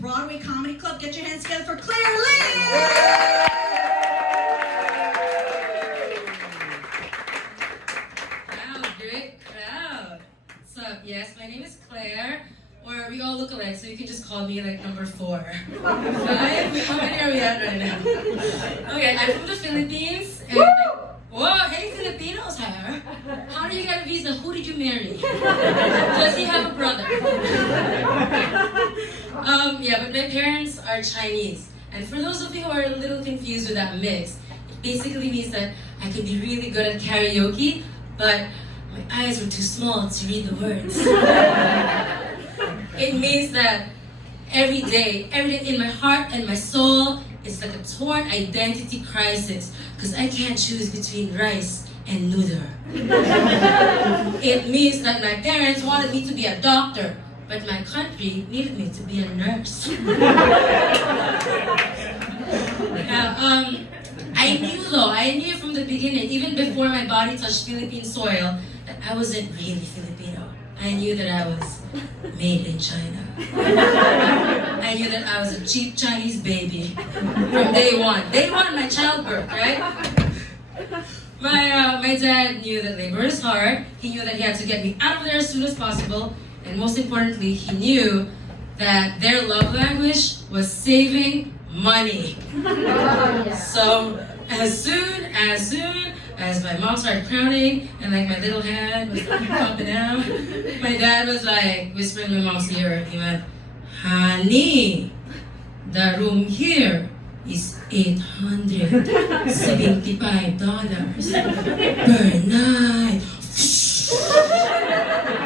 Broadway Comedy Club. Get your hands together for Claire Lee! Wow, great crowd. What's up? Yes, my name is Claire, or we all look alike, so you can just call me like number 4. 5? How many are we at right now? Okay, I'm from the Philippines, and whoa, any Filipinos here? How do you get a visa? Who did you marry? Does he have a brother? Yeah, but my parents are Chinese. And for those of you who are a little confused with that mix, it basically means that I can be really good at karaoke, but my eyes were too small to read the words. It means that every day in my heart and my soul, it's like a torn identity crisis because I can't choose between rice and noodle. It means that my parents wanted me to be a doctor, but my country needed me to be a nurse. I knew from the beginning, even before my body touched Philippine soil, that I wasn't really Filipino. I knew that I was made in China. I knew that I was a cheap Chinese baby from day one. Day one, my childbirth, right? My dad knew that labor is hard. He knew that he had to get me out of there as soon as possible. And most importantly, he knew that their love language was saving money. So as soon as my mom started crowning and like my little hand was popping out, my dad was like whispering in my mom's ear. He went, "Honey, the room here is $875 per night."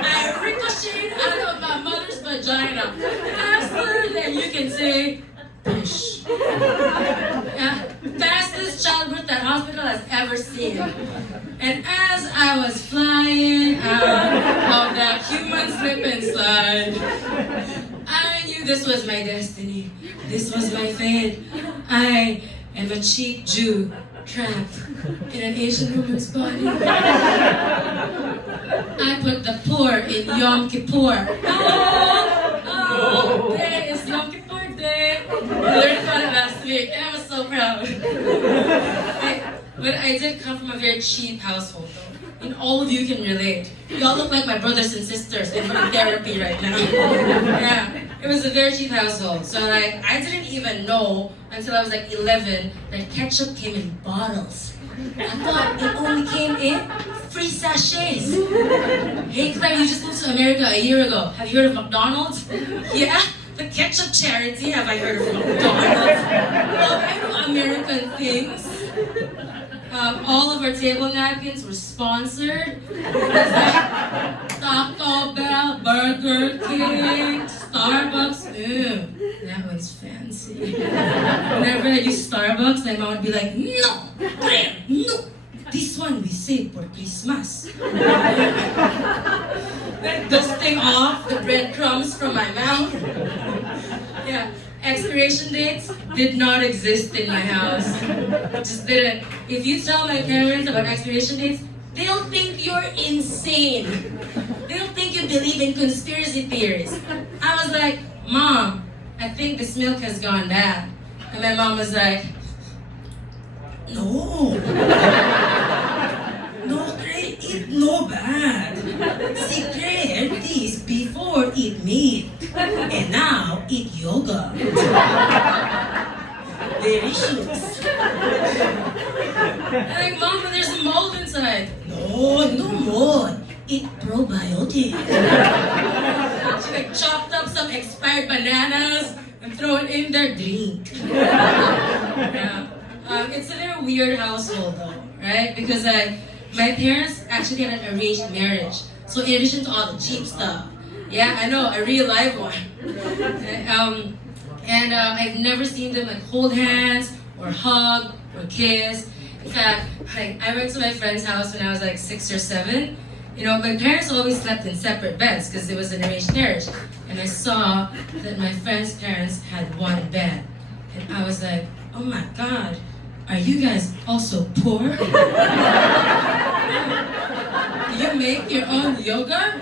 I ricocheted out of my mother's vagina faster than you can say push. Fastest childbirth that hospital has ever seen. And as I was flying out of that human slip and slide, I knew this was my destiny. This was my fate. I am a cheap Jew trapped in an Asian woman's body. I put the poor in Yom Kippur. Today is Yom Kippur Day. I learned about it last week and I was so proud. But I did come from a very cheap household though. And all of you can relate. Y'all look like my brothers and sisters and I'm in therapy right now. Yeah. It was a very cheap household. So like I didn't even know until I was like 11 that ketchup came in bottles. I thought it only came in free sachets. Hey Claire, you just moved to America a year ago. Have you heard of McDonald's? Yeah? The ketchup charity, have I heard of McDonald's? Well, I know American things. All of our table napkins were sponsored. It was like Taco Bell, Burger King, Starbucks. Ew, that one's fancy. Whenever I use Starbucks, my mom would be like, "No, Claire, no. This one we save for Christmas." Then dusting off the breadcrumbs from my mouth. Yeah. Expiration dates did not exist in my house. Just didn't. If you tell my parents about expiration dates, they'll think you're insane. They'll think you believe in conspiracy theories. I was like, "Mom, I think this milk has gone bad." And my mom was like, "No. No, Claire, it no bad. See, Claire, this before eat meat, and now eat yogurt. Delicious." I'm like, "Mom, but there's mold inside." "No, no mold. Eat probiotic." She like chopped up some expired bananas and throw it in their drink. Yeah. It's a very weird household though, right? Because my parents actually had an arranged marriage. So in addition to all the cheap stuff, yeah, I know, a real live one. I've never seen them like hold hands or hug or kiss. In fact, like I went to my friend's house when I was like 6 or 7. You know, my parents always slept in separate beds because it was an arranged marriage. And I saw that my friend's parents had one bed. And I was like, "Oh my God, are you guys also poor? Do you make your own yogurt?"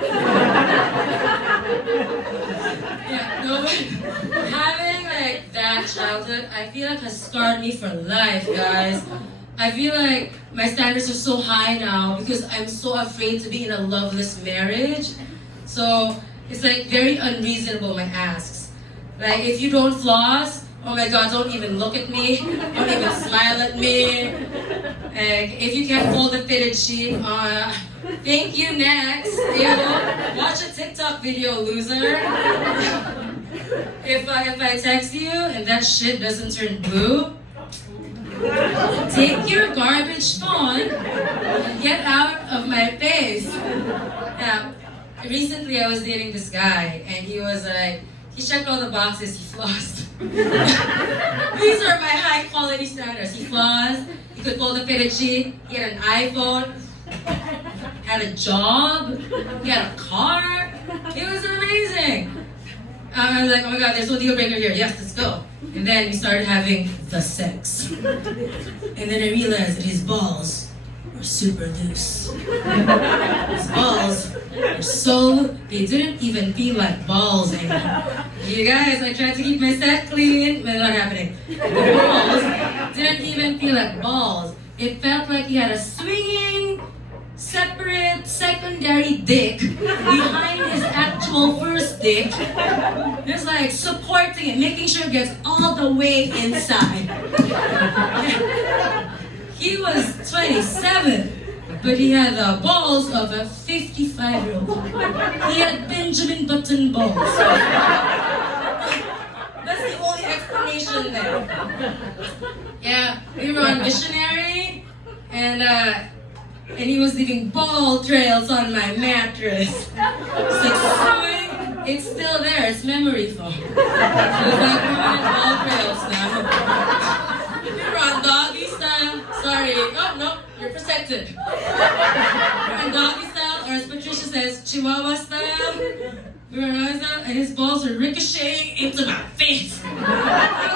Yeah, no, but having like that childhood, I feel like has scarred me for life, guys. I feel like my standards are so high now because I'm so afraid to be in a loveless marriage. So it's like very unreasonable, my asks. Like if you don't floss, oh my god, don't even look at me. Don't even smile at me. Like if you can't fold a fitted sheet, thank you, next. Ew, watch a TikTok video, loser. If I text you and that shit doesn't turn blue, take your garbage phone and get out of my face. Yeah, recently I was dating this guy and he was like, he checked all the boxes, he flossed. These are my high quality standards. He flossed, he could fold a fitted sheet, he had an iPhone, had a job, he had a car. It was amazing. I was like, oh my god, there's no deal breaker here. Yes, let's go. And then we started having the sex. And then I realized that his balls were super loose. His balls were so, they didn't even feel like balls anymore. You guys, I tried to keep my set clean, but it's not happening. The balls didn't even feel like balls. It felt like he had a swinging, separate, secondary dick behind his actual first dick. Just like supporting it, making sure it gets all the way inside. He was 27, but he had the balls of a 55-year-old. He had Benjamin Button balls. That's the only explanation there. Yeah, we were on missionary, and he was leaving ball trails on my mattress. It's like, sorry, it's still there, it's memory foam. So it's like permanent ball trails now. We were on doggy style. Sorry. Oh, no, you're protected. We're on doggy style, or as Patricia says, Chihuahua style. We were on doggy style, and his balls were ricocheting into my face. I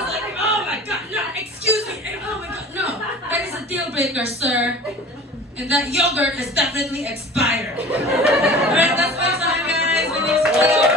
was like, oh my god, no, excuse me. Oh my god, no. That is a deal breaker, sir. And that yogurt has definitely expired. Alright, that's my time, guys. My name's Kate.